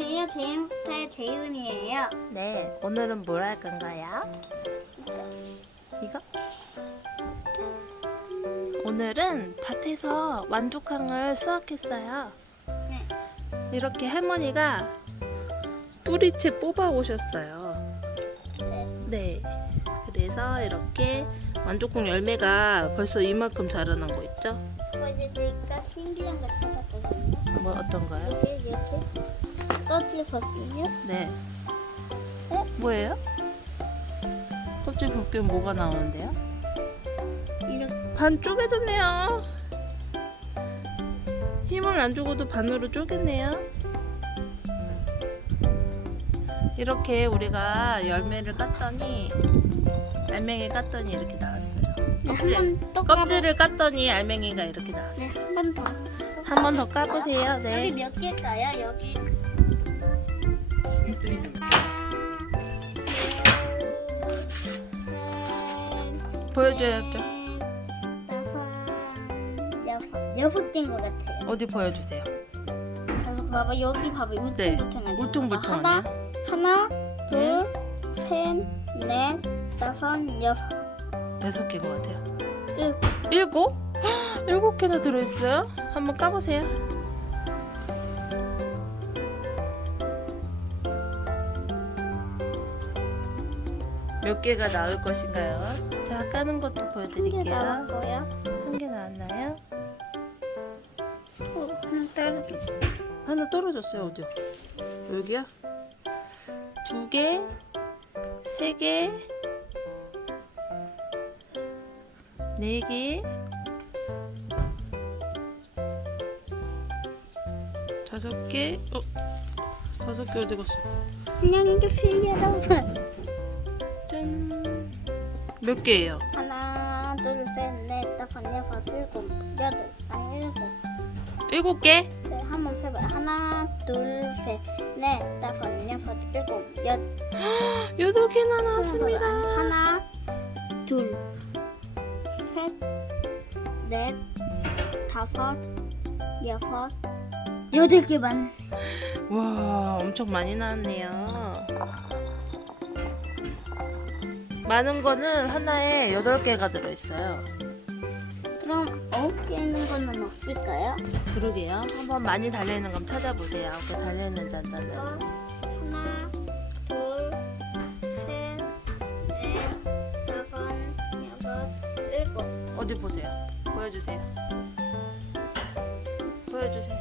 안녕하세요. 제임스타의 재윤이에요. 네, 오늘은 뭘 할 건가요? 이거? 오늘은 밭에서 완두콩을 수확했어요. 네. 이렇게 할머니가 뿌리채 뽑아 오셨어요. 네. 그래서 이렇게 완두콩 열매가 벌써 이만큼 자라난 거 있죠? 어제 내가 신기한 거 찾았거든요. 뭐 어떤 거요? 여기 이렇게 껍질 벗기면 네. 어? 뭐예요? 껍질 벗기면 뭐가 나오는데요? 이렇게 반 쪼개졌네요. 힘을 안 주고도 반으로 쪼갰네요. 이렇게 우리가 열매를 깠더니 알맹이 깠더니 이렇게 나왔어요. 껍질 한번또 껍질을 깠더니 알맹이가 이렇게 나왔어요. 네, 한 번 더. 한 번더 까보세요. 여기 네. 몇 개일까요? 여기 보여줘야죠. 여섯, 여섯 개인 것 같아요. 어디 보여주세요. 그래서 봐봐 여기 봐봐 네. 울퉁불퉁하네. 하나, 하나, 네. 둘, 셋, 넷, 다섯, 여섯. 여섯 개인 것 같아요. 일곱. 일곱? 헉, 일곱 개나 들어있어요? 한번 까보세요. 몇 개가 나올 것인가요? 자, 까는 것도 보여드릴게요. 나왔고요. 한 개 나왔나요? 또 하나 떨어져. 하나 떨어졌어요. 어디요? 여기요? 두 개, 세 개, 네 개, 다섯 개, 어, 다섯 개 어디 갔어? 안녕히 계세요 여러분. 짠. 몇 개예요? 하나, 둘, 셋, 넷, 다섯, 여섯, 일곱, 여덟, 아니 일곱. 일곱 개? 네, 한번 세봐요. 하나, 둘, 셋, 넷, 다섯, 여섯, 일곱, 여덟. 여덟 개나 나왔습니다. 하나, 둘, 셋, 넷, 다섯, 여섯, 여덟 개만. 와, 엄청 많이 나왔네요. 많은 거는 하나에 여덟 개가 들어있어요. 그럼 아홉 개 있는 거는 없을까요? 그러게요. 한번 많이 달려있는 건 찾아보세요. 그 달려있는 잔단을. 하나, 둘, 셋, 넷, 다섯, 여섯, 일곱. 어디 보세요. 보여주세요. 보여주세요.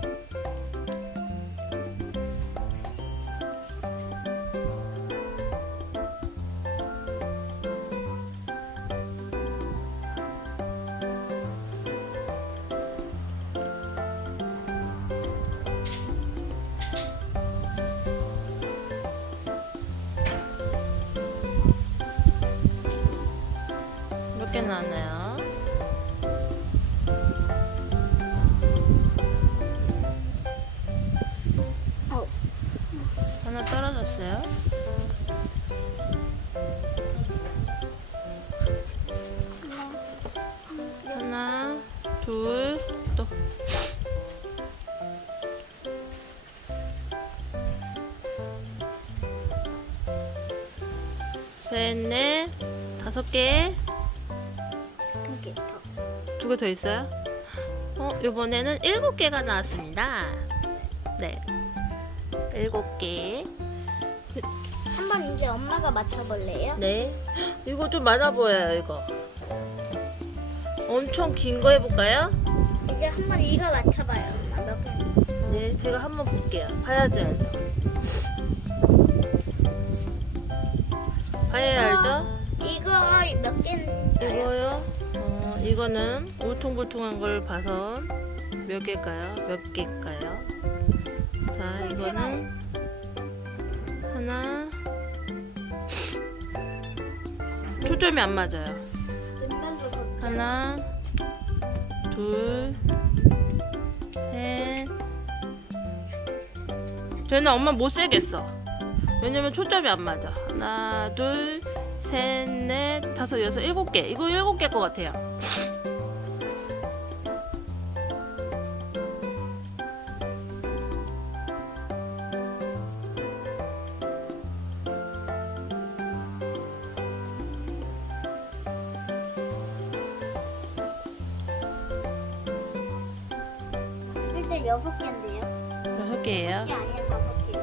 어, 하나 떨어졌어요. 하나, 둘, 또. 셋, 넷, 다섯 개, 두 개 더. 두 개 더 있어요? 어, 이번에는 일곱 개가 나왔습니다. 네. 일곱 개. 한번 이제 엄마가 맞춰볼래요? 네. 이거 좀 많아 보여요, 이거. 엄청 긴 거 해볼까요? 이제 한번 이거 맞춰봐요. 엄마 몇 개? 네, 제가 한번 볼게요. 봐야지 알죠? 봐야 알죠? 이거 몇 개인가요? 이거요? 어, 이거는 울퉁불퉁한 걸 봐서 몇 개일까요? 몇 개일까요? 자, 이거는 하나 초점이 안 맞아요. 하나, 둘, 셋. 쟤는 엄마 못 세겠어. 왜냐면 초점이 안 맞아. 하나, 둘, 셋, 넷, 다섯, 여섯, 일곱 개. 이거 일곱 개일 것 같아요. 이렇게 여섯 개인데요. 여섯 개예요. 이게 아니라 다섯 개.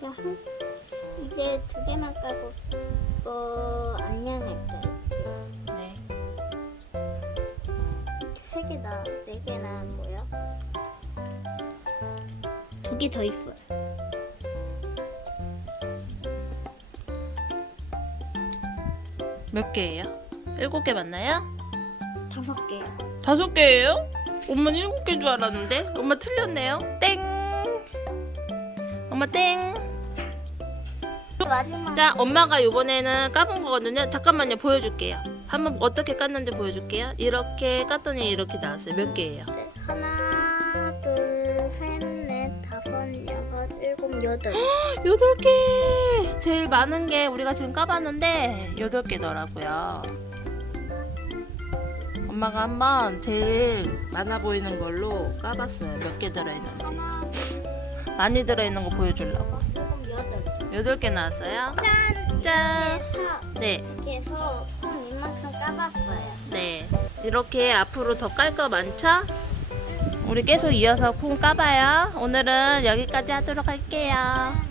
자, 한- 이제 두 개만 까고 어, 안녕할게요. 네. 세 개나 네 개나 뭐야? 두 개 더 있어요. 몇 개예요? 일곱 개 맞나요? 다섯 개요. 다섯 개예요? 엄마는 일곱 개인 줄 알았는데 엄마 틀렸네요. 땡. 엄마 땡. 마지막. 자, 엄마가 이번에는 까본 거거든요. 잠깐만요, 보여줄게요. 한번 어떻게 깠는지 보여줄게요. 이렇게 깠더니 이렇게 나왔어요. 몇 개예요? 네, 하나, 둘, 셋, 여덟. 여덟 개. 제일 많은 게 우리가 지금 까봤는데 여덟 개더라고요. 엄마가 한번 제일 많아 보이는 걸로 까봤어요. 몇 개 들어있는지. 많이 들어있는 거 보여주려고. 여덟. 여덟 개 나왔어요. 짠! 짠. 네, 이렇게 해서 콩 이만큼 까봤어요. 네. 이렇게 앞으로 더 깔 거 많죠? 우리 계속 이어서 콩 까봐요. 오늘은 여기까지 하도록 할게요.